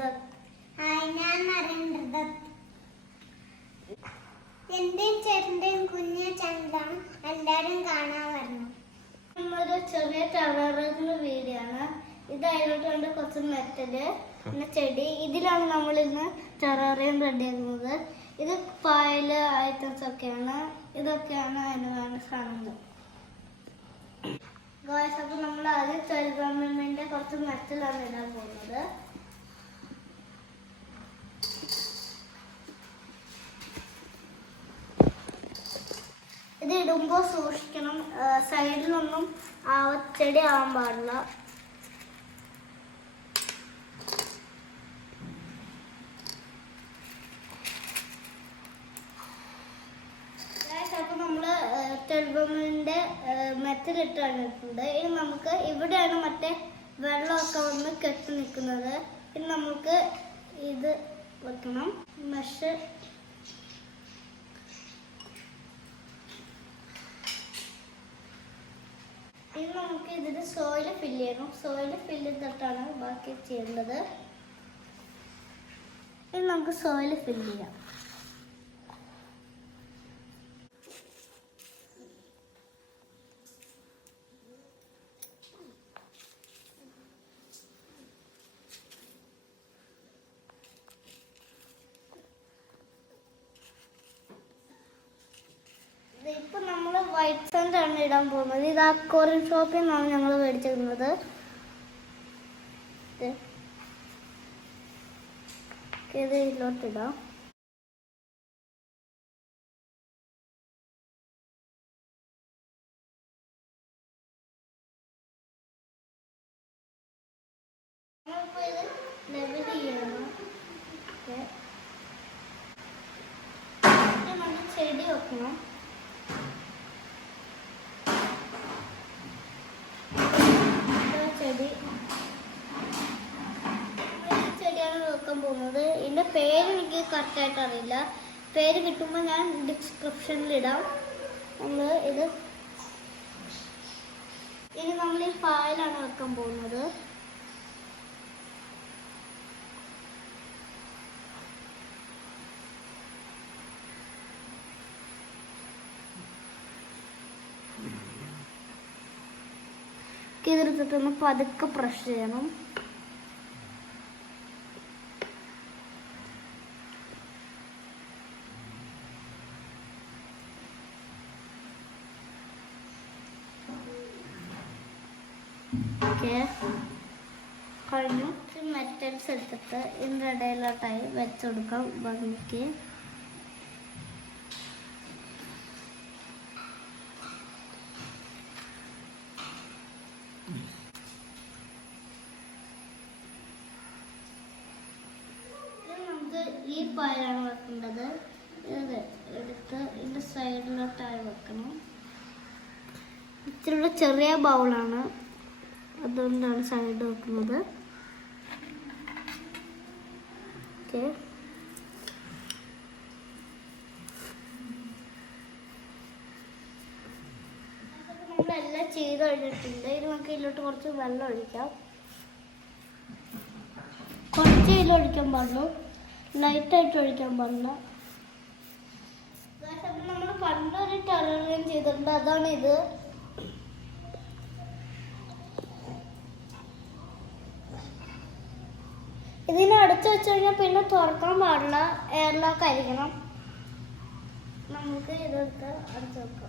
നരേന്ദ്രദത്ത്. Hi, ഞാൻ നരേന്ദ്രദത്ത്. എന്റെയും ചേട്ടന്റെയും കുഞ്ഞു ചാനലാണ്, എല്ലാരും കാണാൻ വരണം. നമ്മളൊരു ചെറിയ ടെററിന്റെ വീഡിയോ ആണ്. ഇത് അതിലോട്ടുണ്ട് കുറച്ച് മെറ്റല്, പിന്നെ ചെടി. ഇതിലാണ് നമ്മൾ ഇന്ന് ടെററിയം റെഡിയാക്കുന്നത്. ഇത് പായല് ഐറ്റംസ് ഒക്കെയാണ്. ഇതൊക്കെയാണ് അതിന് വേണ്ട സാധനങ്ങൾ. അപ്പൊ നമ്മൾ ആദ്യം ചെറുഗവൺമെന്റിന്റെ കുറച്ച് മെറ്റലാണ് ഇടാൻ പോകുന്നത്. ഇത് ഇടുമ്പോൾ സൂക്ഷിക്കണം, സൈഡിലൊന്നും ചെടി ആവാൻ പാടില്ല. അപ്പൊ നമ്മള് ടെൽബമിന്റെ മെറ്റലിട്ടാണ് ഇട്ടിട്ടുണ്ട്. ഇനി നമുക്ക് ഇവിടെയാണ് മറ്റേ വെള്ളമൊക്കെ വന്ന് കെട്ടി നിൽക്കുന്നത്. ഇനി നമുക്ക് ഇത് വെക്കണം, മെഷ്. ഇനി നമുക്ക് ഇതിന് സോയില് ഫില്ല് ചെയ്യണം. സോയില് ഫില്ല് ചെയ്തിട്ടാണ് ബാക്കി ചെയ്യേണ്ടത്. ഇനി നമുക്ക് സോയില് ഫില്ല് ചെയ്യാം. ഇപ്പൊ നമ്മള് വൈറ്റ് സാൻഡ് ആണ് ഇടാൻ പോകുന്നത്. ഇത് അക്വേറിയം ഷോപ്പിൽ നിന്നാണ് ഞങ്ങൾ മേടിച്ചിരുന്നത്. ഇത് ഇതിലോട്ടിടാം. നമ്മളിപ്പോ ഇത് ലെവൽ ചെയ്യണം. നമ്മൾ ചെടി വെക്കണം. ചെടിയാണ് വെക്കാൻ പോകുന്നത്. ഇതിന്റെ പേര് എനിക്ക് കറക്റ്റായിട്ട് അറിയില്ല. പേര് കിട്ടുമ്പോൾ ഞാൻ ഡിസ്ക്രിപ്ഷനിൽ ഇടാം. ഇനി നമ്മൾ ഈ പായലാണ് വെക്കാൻ പോകുന്നത്. ഇതിലെടുത്തിട്ടൊന്ന് പതുക്കെ പ്രസ് ചെയ്യണം. കഴിഞ്ഞു. മെറ്റൽസ് എടുത്തിട്ട് ഇതിൻ്റെ ഇടയിലോട്ടായി വെച്ചുകൊടുക്കാം ഭംഗിക്ക്. ഈ പായലാണ് വെക്കേണ്ടത്. ഇത് എടുത്ത് ഇതിൻ്റെ സൈഡിലോട്ടായി വെക്കണം. ഇച്ചിരി ചെറിയ ബൗളാണ്, അതുകൊണ്ടാണ് സൈഡ് വെക്കുന്നത്. ഓക്കെ, നമ്മളെല്ലാം ചെയ്ത് കഴിഞ്ഞിട്ടുണ്ട്. ഇനി നമുക്ക് ഇതിലോട്ട് കുറച്ച് വെള്ളം ഒഴിക്കാം. കുറച്ച് ഇതിൽ ഒഴിക്കാൻ പാടുള്ളൂ, ലൈറ്റായിട്ട് ഒഴിക്കാൻ പാടില്ല. നമ്മൾ പണ്ടൊരു ടെററിയം ചെയ്തിട്ടുണ്ട്, അതാണ് ഇത്. ഇതിനെ അടച്ചു വെച്ച് കഴിഞ്ഞാൽ പിന്നെ തുറക്കാൻ പാടില്ല, എയർലോക്ക് ആയിരിക്കണം. നമുക്ക് ഇതെടുത്ത് അടച്ചു വെക്കാം.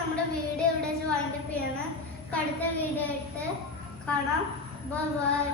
നമ്മുടെ വീഡിയോ ഇവിടെ വൈൻഡപ്പ് ചെയ്യണം. അടുത്ത വീഡിയോ ആയിട്ട് കാണാം. Bye bye.